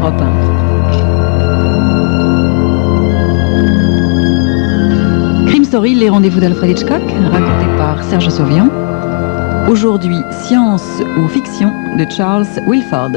Europe 1. Crime Story, les rendez-vous d'Alfred Hitchcock, raconté par Serge Sauvian. Aujourd'hui, science ou fiction de Charles Wilford.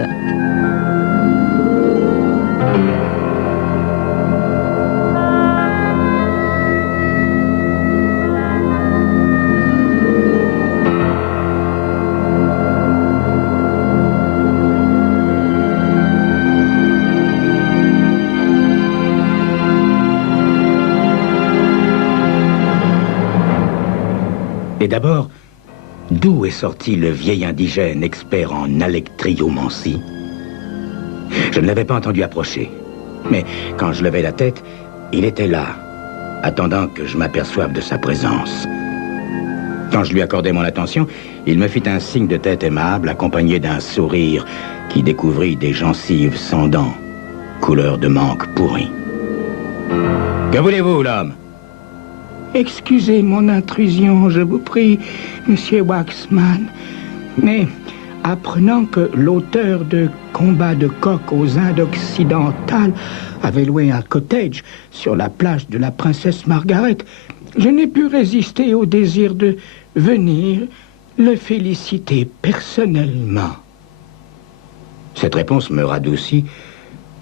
Et d'abord, d'où est sorti le vieil indigène expert en alectriomancie? Je ne l'avais pas entendu approcher. Mais quand je levai la tête, il était là, attendant que je m'aperçoive de sa présence. Quand je lui accordai mon attention, il me fit un signe de tête aimable, accompagné d'un sourire qui découvrit des gencives sans dents, couleur de mangue pourrie. Que voulez-vous, l'homme? Excusez mon intrusion, je vous prie, Monsieur Waxman. Mais, apprenant que l'auteur de Combat de coq aux Indes occidentales avait loué un cottage sur la plage de la princesse Margaret, je n'ai pu résister au désir de venir le féliciter personnellement. Cette réponse me radoucit,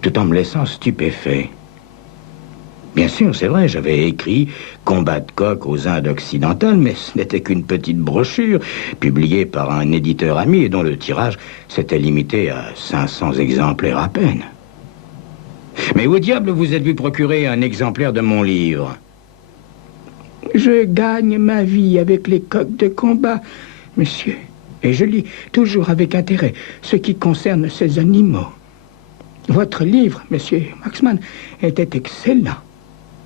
tout en me laissant stupéfait. Bien sûr, c'est vrai, j'avais écrit « Combat de coq aux Indes occidentales », mais ce n'était qu'une petite brochure publiée par un éditeur ami et dont le tirage s'était limité à 500 exemplaires à peine. Mais où diable vous êtes-vous procuré un exemplaire de mon livre? Je gagne ma vie avec les coqs de combat, monsieur, et je lis toujours avec intérêt ce qui concerne ces animaux. Votre livre, monsieur Waxman, était excellent.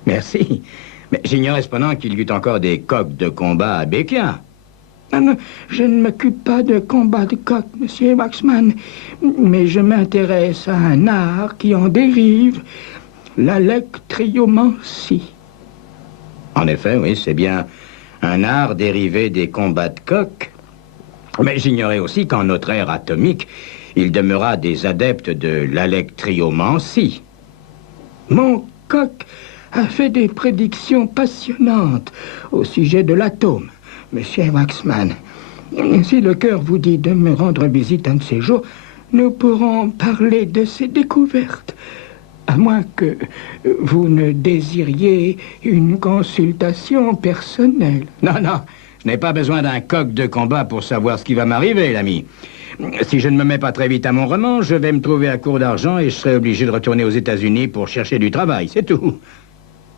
Merci. Mais j'ignorais cependant qu'il y eût encore des coqs de combat à Pékin. Ah non, je ne m'occupe pas de combat de coq, monsieur Waxman, mais je m'intéresse à un art qui en dérive, l'alectriomancie. En effet, oui, c'est bien un art dérivé des combats de coq. Mais j'ignorais aussi qu'en notre ère atomique, il demeura des adeptes de l'alectriomancie. Mon coq a fait des prédictions passionnantes au sujet de l'atome, monsieur Waxman. Si le cœur vous dit de me rendre visite un de ces jours, nous pourrons parler de ces découvertes. À moins que vous ne désiriez une consultation personnelle. Non, non, je n'ai pas besoin d'un coq de combat pour savoir ce qui va m'arriver, l'ami. Si je ne me mets pas très vite à mon roman, je vais me trouver à court d'argent et je serai obligé de retourner aux États-Unis pour chercher du travail, c'est tout.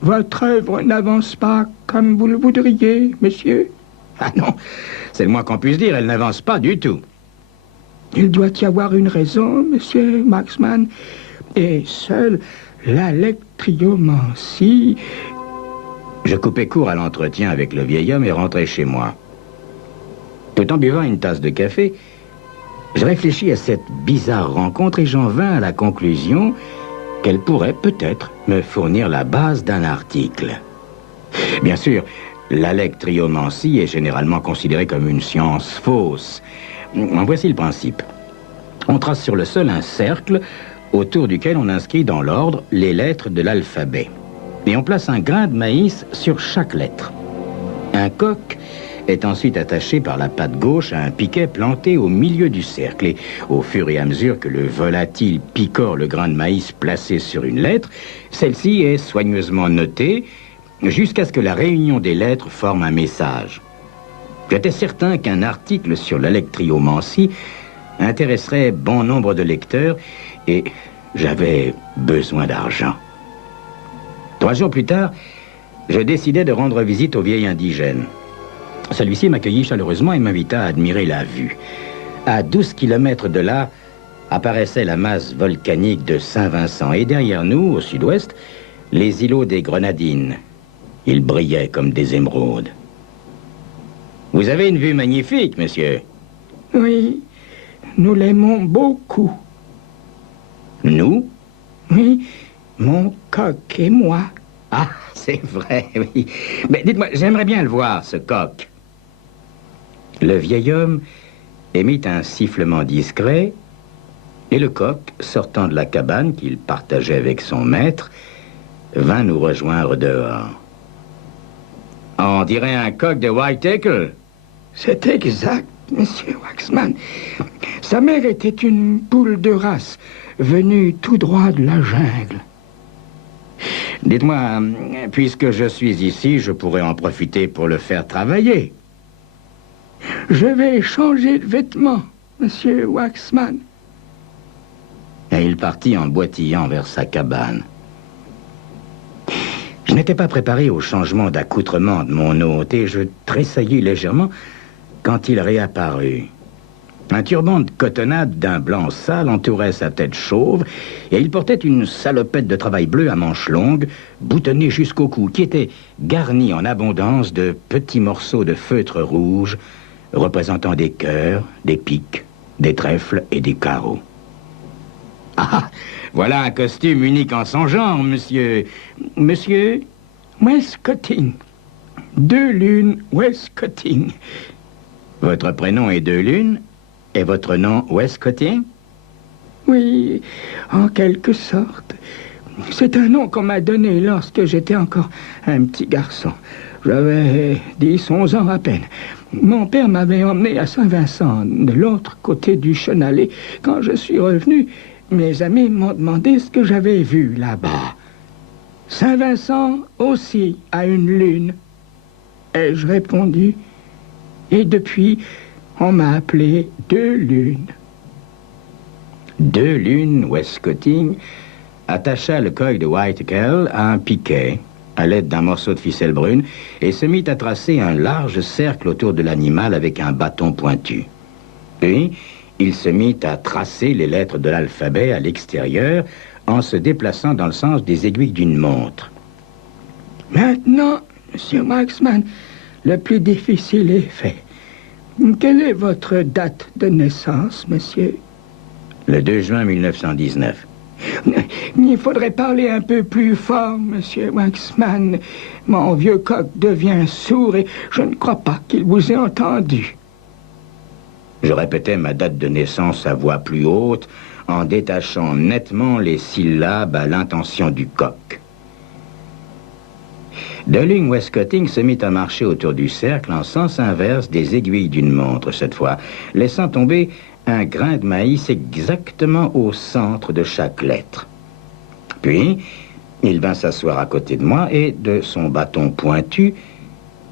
Votre œuvre n'avance pas comme vous le voudriez, monsieur? Ah non, c'est le moins qu'on puisse dire, elle n'avance pas du tout. Il doit y avoir une raison, monsieur Waxman, et seule l'alectriomancie... Je coupai court à l'entretien avec le vieil homme et rentrai chez moi. Tout en buvant une tasse de café, je réfléchis à cette bizarre rencontre et j'en vins à la conclusion qu'elle pourrait peut-être me fournir la base d'un article. Bien sûr, l'alectriomancie est généralement considérée comme une science fausse. En voici le principe. On trace sur le sol un cercle autour duquel on inscrit dans l'ordre les lettres de l'alphabet. Et on place un grain de maïs sur chaque lettre. Un coq est ensuite attaché par la patte gauche à un piquet planté au milieu du cercle. Et au fur et à mesure que le volatile picore le grain de maïs placé sur une lettre, celle-ci est soigneusement notée jusqu'à ce que la réunion des lettres forme un message. J'étais certain qu'un article sur l'alectriomancie intéresserait bon nombre de lecteurs et j'avais besoin d'argent. 3 jours plus tard, je décidai de rendre visite au vieil indigène. Celui-ci m'accueillit chaleureusement et m'invita à admirer la vue. À 12 kilomètres de là, apparaissait la masse volcanique de Saint-Vincent. Et derrière nous, au sud-ouest, les îlots des Grenadines. Ils brillaient comme des émeraudes. Vous avez une vue magnifique, monsieur. Oui, nous l'aimons beaucoup. Nous? Oui, mon coq et moi. Ah, c'est vrai, oui. Mais dites-moi, j'aimerais bien le voir, ce coq. Le vieil homme émit un sifflement discret Et le coq, sortant de la cabane qu'il partageait avec son maître, vint nous rejoindre dehors. On dirait un coq de Whitacre. C'est exact, monsieur Waxman. Sa mère était une poule de race, venue tout droit de la jungle. Dites-moi, puisque je suis ici, je pourrais en profiter pour le faire travailler. Je vais changer de vêtements, monsieur Waxman. Et il partit en boitillant vers sa cabane. Je n'étais pas préparé au changement d'accoutrement de mon hôte et je tressaillis légèrement quand il réapparut. Un turban de cotonnade d'un blanc sale entourait sa tête chauve et il portait une salopette de travail bleu à manches longues, boutonnée jusqu'au cou, qui était garnie en abondance de petits morceaux de feutre rouge représentant des cœurs, des piques, des trèfles et des carreaux. Ah, voilà un costume unique en son genre, monsieur. Monsieur Westcotting. Deux lunes Westcotting. Votre prénom est Deux Lunes et votre nom Westcotting? Oui, en quelque sorte. C'est un nom qu'on m'a donné lorsque j'étais encore un petit garçon. J'avais 10, 11 ans à peine. Mon père m'avait emmené à Saint-Vincent, de l'autre côté du Chenalet. Quand je suis revenu, mes amis m'ont demandé ce que j'avais vu là-bas. Saint-Vincent aussi a une lune. Ai-je répondu? Et depuis, on m'a appelé Deux Lunes. Deux Lunes Westcotting attacha le coq de Whitacre à un piquet à l'aide d'un morceau de ficelle brune et se mit à tracer un large cercle autour de l'animal avec un bâton pointu. Puis, il se mit à tracer les lettres de l'alphabet à l'extérieur en se déplaçant dans le sens des aiguilles d'une montre. Maintenant, monsieur Waxman, le plus difficile est fait. Quelle est votre date de naissance, monsieur? Le 2 juin 1919. Il faudrait parler un peu plus fort, monsieur Waxman. Mon vieux coq devient sourd et je ne crois pas qu'il vous ait entendu. Je répétais ma date de naissance à voix plus haute, en détachant nettement les syllabes à l'intention du coq. Deux Lunes Westcotting se mit à marcher autour du cercle en sens inverse des aiguilles d'une montre cette fois, laissant tomber un grain de maïs exactement au centre de chaque lettre. Puis, il vint s'asseoir à côté de moi et, de son bâton pointu,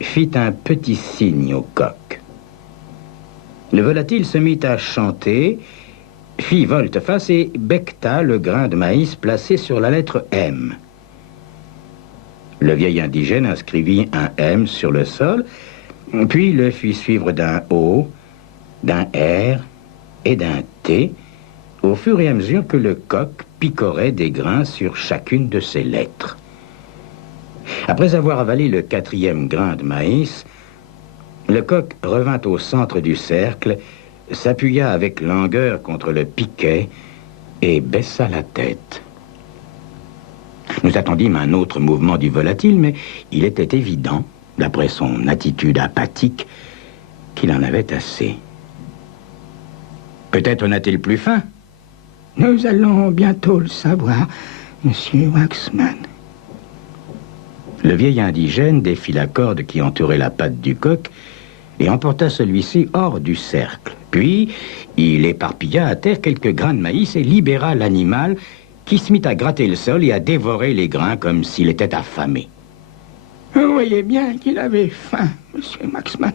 fit un petit signe au coq. Le volatile se mit à chanter, fit volte-face et becqueta le grain de maïs placé sur la lettre M. Le vieil indigène inscrivit un M sur le sol, puis le fit suivre d'un O, d'un R et d'un T, au fur et à mesure que le coq picorait des grains sur chacune de ces lettres. Après avoir avalé le 4e grain de maïs, le coq revint au centre du cercle, s'appuya avec langueur contre le piquet et baissa la tête. Nous attendîmes un autre mouvement du volatile, mais il était évident, d'après son attitude apathique, qu'il en avait assez. Peut-être n'a-t-il plus faim? Nous allons bientôt le savoir, monsieur Waxman. Le vieil indigène défit la corde qui entourait la patte du coq et emporta celui-ci hors du cercle. Puis, il éparpilla à terre quelques grains de maïs et libéra l'animal qui se mit à gratter le sol et à dévorer les grains comme s'il était affamé. Vous voyez bien qu'il avait faim, monsieur Waxman.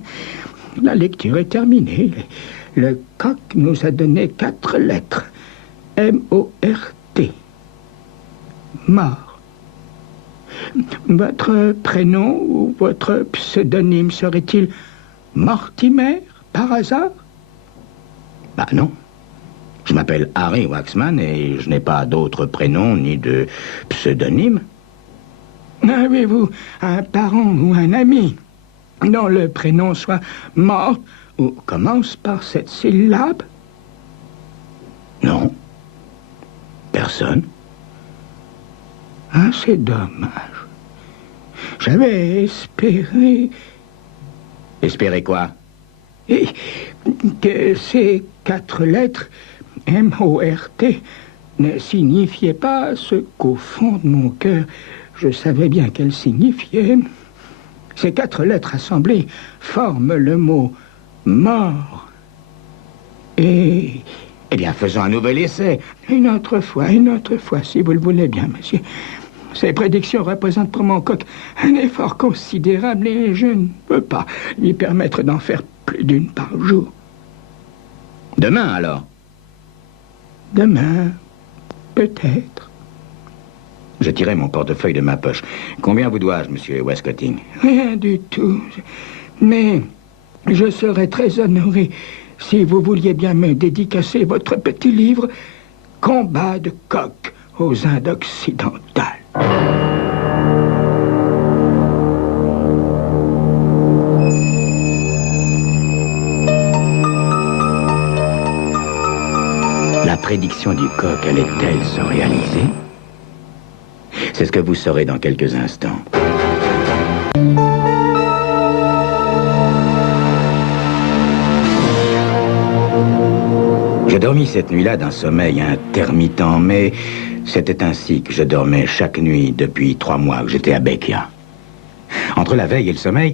La lecture est terminée. Le coq nous a donné 4 lettres. M-O-R-T. Mort. Votre prénom ou votre pseudonyme serait-il Mortimer, par hasard? Bah non. Je m'appelle Harry Waxman et je n'ai pas d'autre prénom ni de pseudonyme. Avez-vous un parent ou un ami dont le prénom soit Mort ou commence par cette syllabe? Non. Personne. Ah, c'est dommage. J'avais espéré... Espérer quoi? Et que ces 4 lettres M-O-R-T ne signifiait pas ce qu'au fond de mon cœur, je savais bien qu'elle signifiait. Ces 4 lettres assemblées forment le mot « mort ». Et... Eh bien, faisons un nouvel essai. Une autre fois, si vous le voulez bien, monsieur. Ces prédictions représentent pour mon coq un effort considérable et je ne peux pas lui permettre d'en faire plus d'une par jour. Demain, alors? Demain, peut-être. Je tirai mon portefeuille de ma poche. Combien vous dois-je, monsieur Westcotting? Rien du tout. Mais je serais très honoré si vous vouliez bien me dédicacer votre petit livre « Combat de coq aux Indes occidentales ». La prédiction du coq allait-elle se réaliser? C'est ce que vous saurez dans quelques instants. Je dormis cette nuit-là d'un sommeil intermittent, mais c'était ainsi que je dormais chaque nuit depuis 3 mois que j'étais à Beccia. Entre la veille et le sommeil,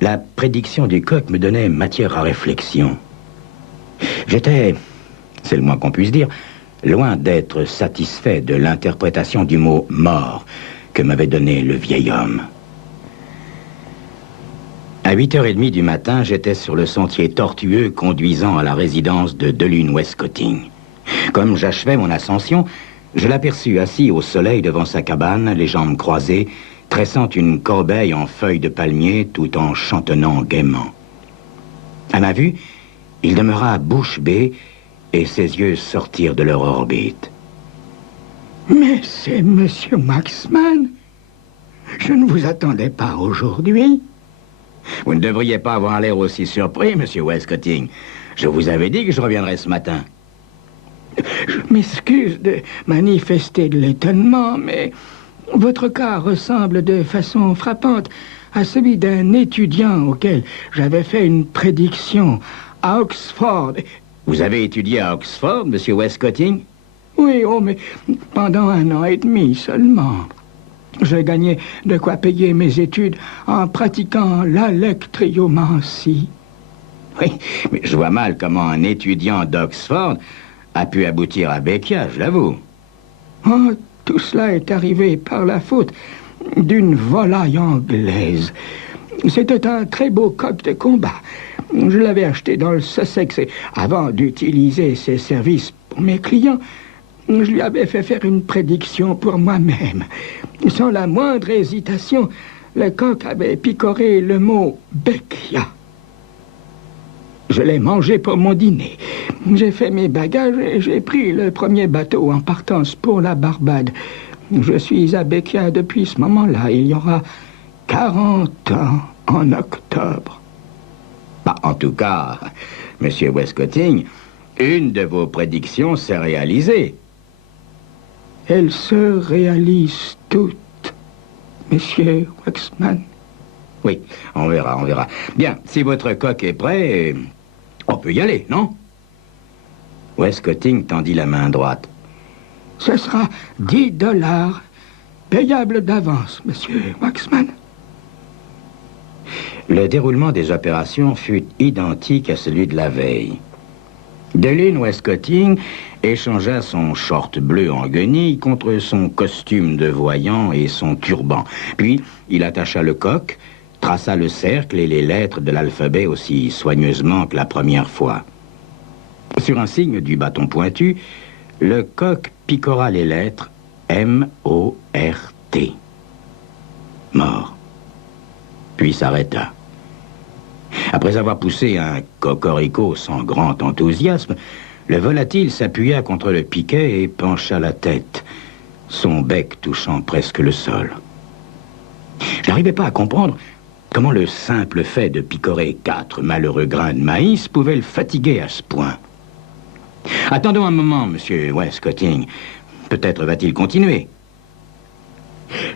la prédiction du coq me donnait matière à réflexion. J'étais, c'est le moins qu'on puisse dire, loin d'être satisfait de l'interprétation du mot « mort » que m'avait donné le vieil homme. À 8h30 du matin, j'étais sur le sentier tortueux conduisant à la résidence de Delune Westcotting. Comme j'achevais mon ascension, je l'aperçus assis au soleil devant sa cabane, les jambes croisées, tressant une corbeille en feuilles de palmier tout en chantonnant gaiement. À ma vue, il demeura bouche bée et ses yeux sortirent de leur orbite. Mais c'est Monsieur Waxman. Je ne vous attendais pas aujourd'hui. Vous ne devriez pas avoir l'air aussi surpris, monsieur Westcotting. Je vous avais dit que je reviendrais ce matin. Je m'excuse de manifester de l'étonnement, mais votre cas ressemble de façon frappante à celui d'un étudiant auquel j'avais fait une prédiction à Oxford. Vous avez étudié à Oxford, monsieur Westcotting? Oui, mais pendant 1 an et demi seulement. Je gagnais de quoi payer mes études en pratiquant l'électriomancie. Oui, mais je vois mal comment un étudiant d'Oxford a pu aboutir à Beccia, je l'avoue. Oh, tout cela est arrivé par la faute d'une volaille anglaise. C'était un très beau coq de combat. Je l'avais acheté dans le Sussex et avant d'utiliser ses services pour mes clients, je lui avais fait faire une prédiction pour moi-même. Sans la moindre hésitation, le coq avait picoré le mot « Beccia ». Je l'ai mangé pour mon dîner. J'ai fait mes bagages et j'ai pris le premier bateau en partance pour la Barbade. Je suis à Beccia depuis ce moment-là. Il y aura 40 ans en octobre. Bah, en tout cas, monsieur Westcotting, une de vos prédictions s'est réalisée. Elles se réalisent toutes, monsieur Waxman. Oui, on verra, on verra. Bien, si votre coq est prêt, on peut y aller, non? Westcotting tendit la main droite. Ce sera $10, payable d'avance, monsieur Waxman. Le déroulement des opérations fut identique à celui de la veille. Delune Westcotting échangea son short bleu en guenilles contre son costume de voyant et son turban. Puis, il attacha le coq, traça le cercle et les lettres de l'alphabet aussi soigneusement que la première fois. Sur un signe du bâton pointu, le coq picora les lettres M-O-R-T. Mort. Puis s'arrêta. Après avoir poussé un cocorico sans grand enthousiasme, le volatile s'appuya contre le piquet et pencha la tête, son bec touchant presque le sol. Je n'arrivais pas à comprendre comment le simple fait de picorer 4 malheureux grains de maïs pouvait le fatiguer à ce point. Attendons un moment, monsieur Westcotting. Peut-être va-t-il continuer.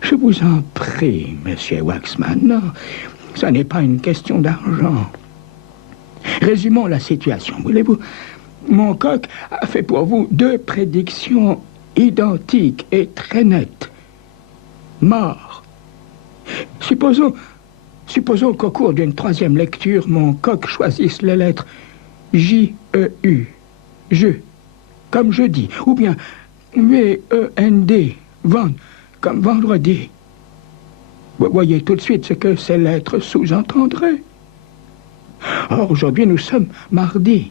Je vous en prie, monsieur Waxman. Non, ça n'est pas une question d'argent. Résumons la situation, voulez-vous? Mon coq a fait pour vous 2 prédictions identiques et très nettes. Mort. Supposons qu'au cours d'une 3e lecture, mon coq choisisse les lettres J-E-U, je, comme jeudi, ou bien V-E-N-D, vend, comme vendredi. Vous voyez tout de suite ce que ces lettres sous-entendraient. Or, aujourd'hui, nous sommes mardi.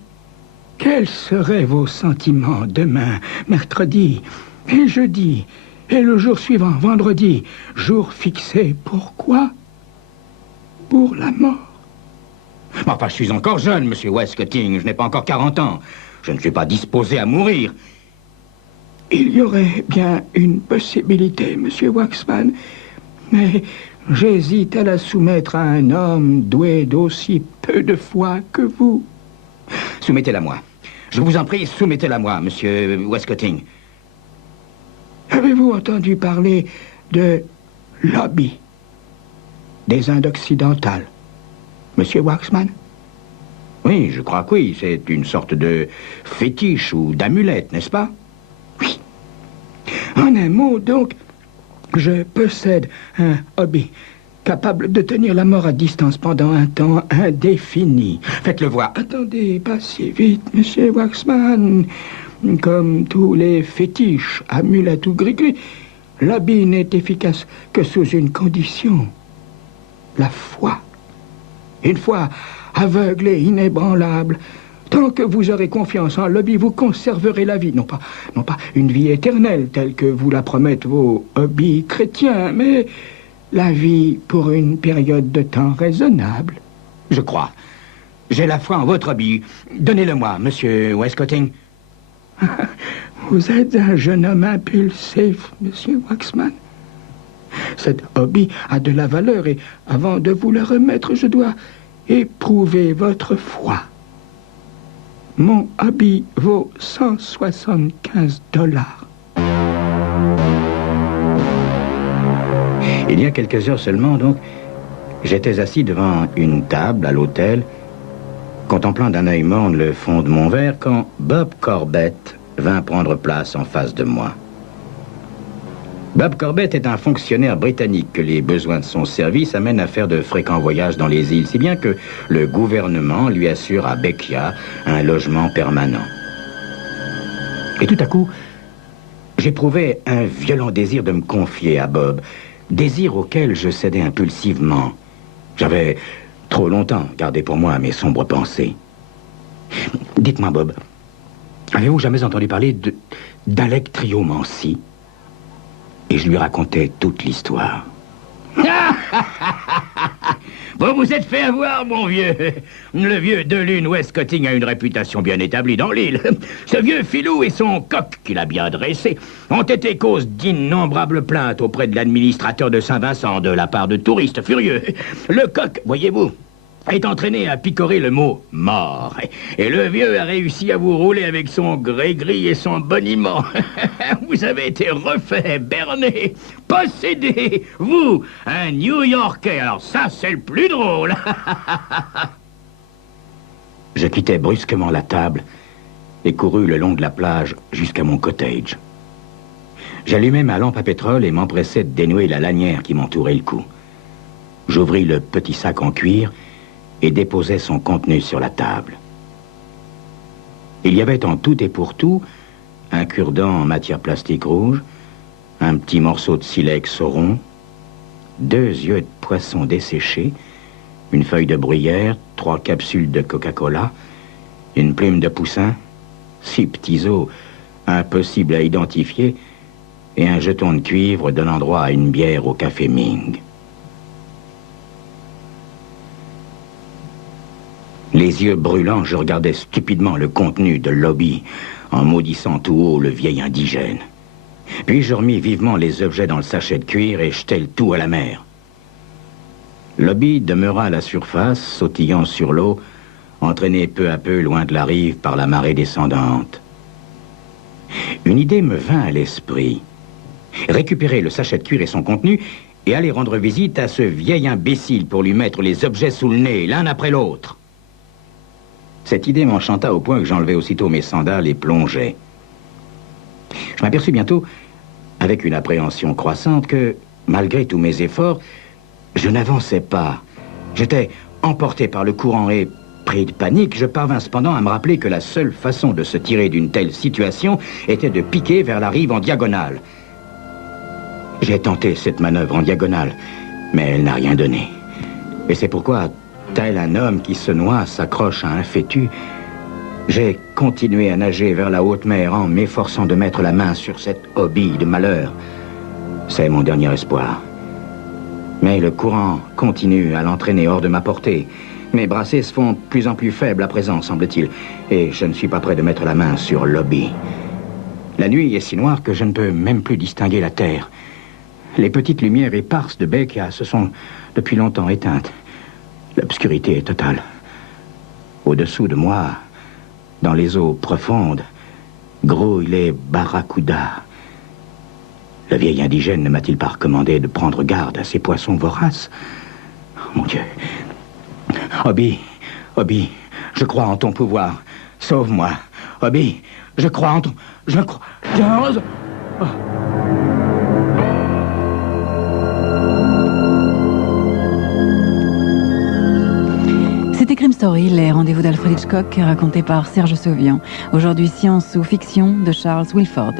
Quels seraient vos sentiments demain, mercredi, et jeudi, et le jour suivant, vendredi, jour fixé? Pourquoi? Pour la mort. Enfin, je suis encore jeune, monsieur Westcotting. Je n'ai pas encore 40 ans. Je ne suis pas disposé à mourir. Il y aurait bien une possibilité, monsieur Waxman, mais j'hésite à la soumettre à un homme doué d'aussi peu de foi que vous. Soumettez-la moi. Je vous en prie, soumettez-la moi, monsieur Westcotting. Avez-vous entendu parler de lobby des Indes occidentales, monsieur Waxman? Oui, je crois que oui. C'est une sorte de fétiche ou d'amulette, n'est-ce pas? Oui. En un mot, donc, je possède un hobby capable de tenir la mort à distance pendant un temps indéfini. Faites-le voir. Attendez, pas si vite, monsieur Waxman. Comme tous les fétiches, amulettes ou gris-gris, l'hobby n'est efficace que sous une condition. La foi. Une foi aveugle et inébranlable. Tant que vous aurez confiance en l'hobby, vous conserverez la vie. Non pas une vie éternelle telle que vous la promettent vos hobbies chrétiens, mais la vie pour une période de temps raisonnable. Je crois. J'ai la foi en votre hobby. Donnez-le-moi, monsieur Westcotting. Vous êtes un jeune homme impulsif, monsieur Waxman. Cet hobby a de la valeur et avant de vous le remettre, je dois éprouver votre foi. Mon hobby vaut $175. Il y a quelques heures seulement, donc, j'étais assis devant une table à l'hôtel, contemplant d'un œil morne le fond de mon verre, quand Bob Corbett vint prendre place en face de moi. Bob Corbett est un fonctionnaire britannique que les besoins de son service amènent à faire de fréquents voyages dans les îles, si bien que le gouvernement lui assure à Bekia un logement permanent. Et tout à coup, j'éprouvais un violent désir de me confier à Bob, désir auquel je cédais impulsivement. J'avais trop longtemps gardé pour moi mes sombres pensées. Dites-moi, Bob, avez-vous jamais entendu parler d'électriomancie? Et je lui racontais toute l'histoire. Vous vous êtes fait avoir, mon vieux. Le vieux Delune Westcotting a une réputation bien établie dans l'île. Ce vieux filou et son coq qu'il a bien dressé ont été cause d'innombrables plaintes auprès de l'administrateur de Saint-Vincent de la part de touristes furieux. Le coq, voyez-vous, est entraîné à picorer le mot « mort ». Et le vieux a réussi à vous rouler avec son gris-gris et son boniment. Vous avez été refait, berné, possédé. Vous, un New-Yorkais. Alors ça, c'est le plus drôle. Je quittai brusquement la table et courus le long de la plage jusqu'à mon cottage. J'allumai ma lampe à pétrole et m'empressai de dénouer la lanière qui m'entourait le cou. J'ouvris le petit sac en cuir et déposait son contenu sur la table. Il y avait en tout et pour tout un cure-dent en matière plastique rouge, un petit morceau de silex au rond, 2 yeux de poisson desséchés, une feuille de bruyère, 3 capsules de Coca-Cola, une plume de poussin, 6 petits os impossibles à identifier et un jeton de cuivre donnant droit à une bière au café Ming. Les yeux brûlants, je regardais stupidement le contenu de l'hobby, en maudissant tout haut le vieil indigène. Puis je remis vivement les objets dans le sachet de cuir et jetai le tout à la mer. L'hobby demeura à la surface, sautillant sur l'eau, entraîné peu à peu loin de la rive par la marée descendante. Une idée me vint à l'esprit. Récupérer le sachet de cuir et son contenu et aller rendre visite à ce vieil imbécile pour lui mettre les objets sous le nez, l'un après l'autre. Cette idée m'enchanta au point que j'enlevai aussitôt mes sandales et plongeai. Je m'aperçus bientôt, avec une appréhension croissante, que, malgré tous mes efforts, je n'avançais pas. J'étais emporté par le courant et, pris de panique, je parvins cependant à me rappeler que la seule façon de se tirer d'une telle situation était de piquer vers la rive en diagonale. J'ai tenté cette manœuvre en diagonale, mais elle n'a rien donné. Et c'est pourquoi, tel un homme qui se noie s'accroche à un fétu, j'ai continué à nager vers la haute mer en m'efforçant de mettre la main sur cette hobie de malheur. C'est mon dernier espoir. Mais le courant continue à l'entraîner hors de ma portée. Mes brassées se font de plus en plus faibles à présent, semble-t-il, et je ne suis pas prêt de mettre la main sur l'hobie. La nuit est si noire que je ne peux même plus distinguer la terre. Les petites lumières éparses de Bekia se sont depuis longtemps éteintes. L'obscurité est totale. Au-dessous de moi, dans les eaux profondes, grouillent les barracudas. Le vieil indigène ne m'a-t-il pas recommandé de prendre garde à ces poissons voraces? Oh, mon Dieu. Hobie, Hobie, je crois en ton pouvoir. Sauve-moi. Hobie, je crois en ton... Je crois... Oh. C'était Crime Story, les rendez-vous d'Alfred Hitchcock, racontés par Serge Sauvian. Aujourd'hui, science ou fiction de Charles Wilford.